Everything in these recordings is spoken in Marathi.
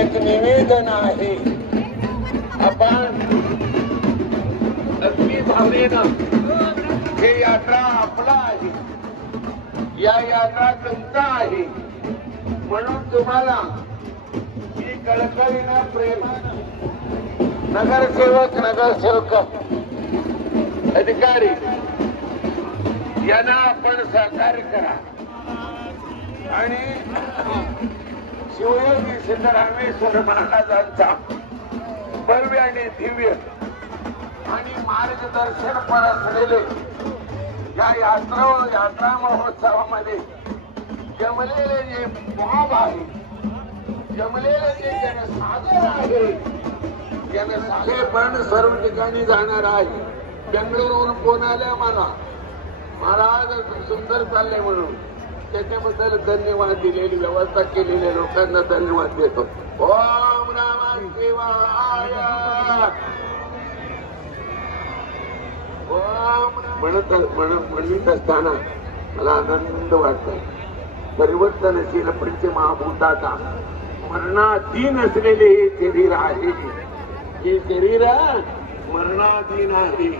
एक निवेदन आहे. आपण अगदी भावनेनं हे यात्रा आपला आहे, या यात्रा तुमचा आहे, म्हणून तुम्हाला मी कळकळीनं प्रेमानं नगरसेवक अधिकारी यांना आपण सहकार्य करा आणि शिवयोगी सिद्धरामेश्वर महाराजांचा भव्य आणि दिव्य आणि मार्गदर्शन पर असलेले या यात्रा महोत्सवामध्ये जमलेले जे मोह आहे, जमलेले जे जनसागर आहे, जनसागरपण सर्व ठिकाणी जाणार आहे. बेंगळुरूहून फोन आले मला, महाराज सुंदर चाललंय म्हणून. त्याच्याबद्दल धन्यवाद. दिलेली व्यवस्था केलेल्या लोकांना धन्यवाद देतो. ओम नमः शिवाय. म्हणत असताना मला आनंद वाटतोय. परिवर्तनशील पंचमहाभूताचा मरणाधीन असलेले हे शरीर आहे, हे शरीर मरणाधीन आहे.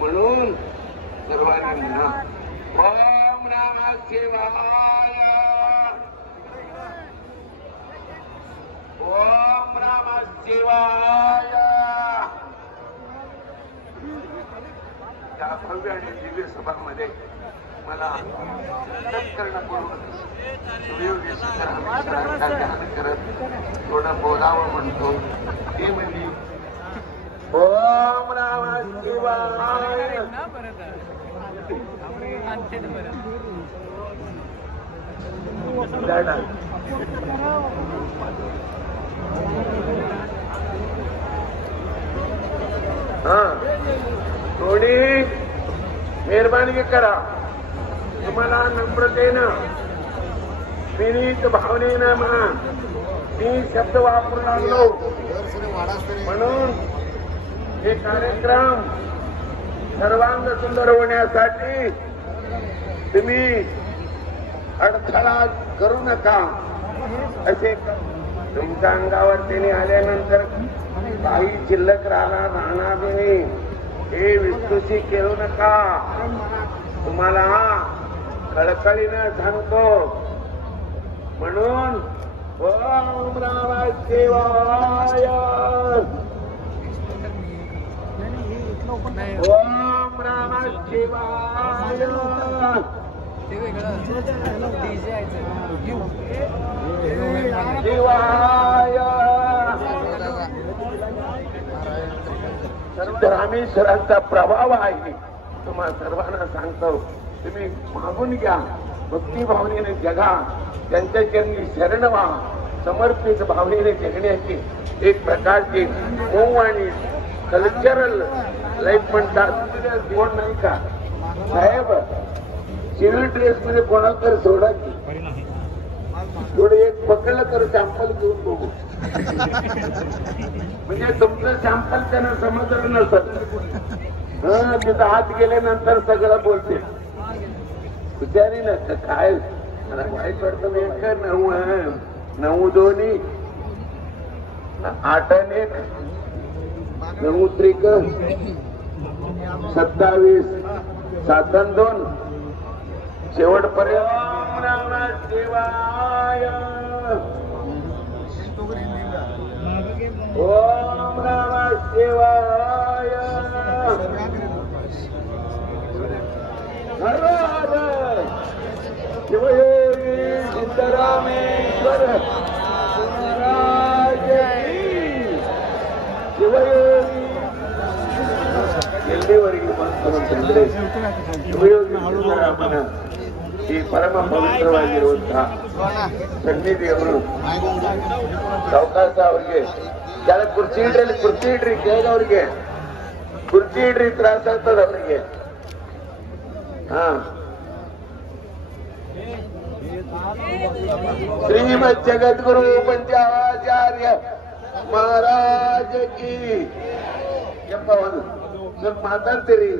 म्हणून सर्वांनी म्हणा ओम नमः शिवाय. ओम नमः शिवाय. या भव्य आणि दिव्य सभामध्ये मला सुयोगी सिद्धरामेश्वरांचा ध्यान करत थोडं बोलावं म्हणतो. ते म्हणजे ओम नमः शिवाय. थोडी मेहरबानी करा. तुम्हाला नम्रतेनं विनीत भावनेनं म्हणा. मी शब्द वापरू लागलो म्हणून हे कार्यक्रम सर्वांग सुंदर होण्यासाठी तुम्ही अडथळा करू नका. असे तुमच्या अंगावर त्याने आल्यानंतर काही शिल्लक राहणार नाही. हे विस्तुती करू नका. तुम्हाला कळकळीनं सांगतो. म्हणून ओम नमः शिवाय. ओम नमः शिवाय. शिवाय. सिद्धरामेश्वरांचा प्रभाव आहे. तुम्हाला सर्वांना सांगतो, तुम्ही मागून घ्या. भक्ती भावनेने जगा. त्यांच्या चरणी शरण व्हा. समर्पित भावनेने जगण्याची एक प्रकारची मऊ आणि कल्चरल लाईफ म्हणतात. कोण नाही का साहेब, सिव्हिल ड्रेस मध्ये कोणाला तर सोडा की थोडं एक पकडलं तर सॅम्पल घेऊन बघू. म्हणजे तुमचं सॅम्पल त्यांना समजलं नसत. तिथं हात गेल्यानंतर सगळं बोलते. विचारी ना काय मला वाईट वाटतं. एक 9 2 8 1 9 त्रिक 27 7 2 शेवटपर्यंत. ओम नमः शिवाय. ओम नमः शिवाय. हर हर शिवयोगी सिद्धरामेश्वर महाराज की. शिवयोगी शिवयोगी सिद्धरामನ ಈ ಪರಮ ಪವಿತ್ರವಾಗಿರುವಂತಹ ಸನ್ನಿಧಿಯವರು ಅವಕಾಶ ಅವರಿಗೆ ಕೆಳ ಕುರ್ಚಿ ಇಡ್ರಿ ಕೇಳೋರಿಗೆ ಕುರ್ಚಿ ಇಡ್ರಿ, ತ್ರಾಸ ಆಗ್ತದ ಅವರಿಗೆ. ಶ್ರೀಮದ್ ಜಗದ್ಗುರು ಪಂಚಾಚಾರ್ಯ ಮಹಾರಾಜ ಕಿ. ಯಪ್ಪ ಒಂದು ಸ್ವಲ್ಪ ಮಾತಾಡ್ತೀರಿ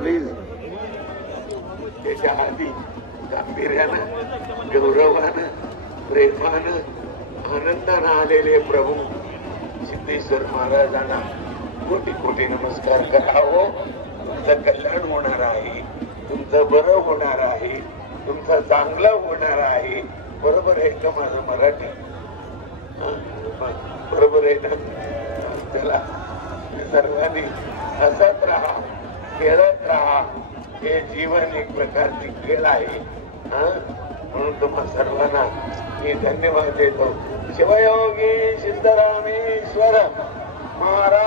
प्लीज. त्याच्या आधी गांभीर्यानं, गौरवानं, प्रेमानं आनंदानं आलेले प्रभू सिद्धेश्वर महाराजांना कोटी कोटी नमस्कार करावं. तुमचं कल्याण होणार आहे, तुमचं बरं होणार आहे, तुमचं चांगलं होणार आहे. बरोबर आहे का माझं मराठी? बरोबर आहे ना? चला सर्वांनी हसत राहा, खेळत राहा. हे जीवन एक प्रकारची खेळ आहे. म्हणून तुम्हा सर्वांना मी धन्यवाद देतो. शिवयोगी सिद्धरामेश्वर महाराज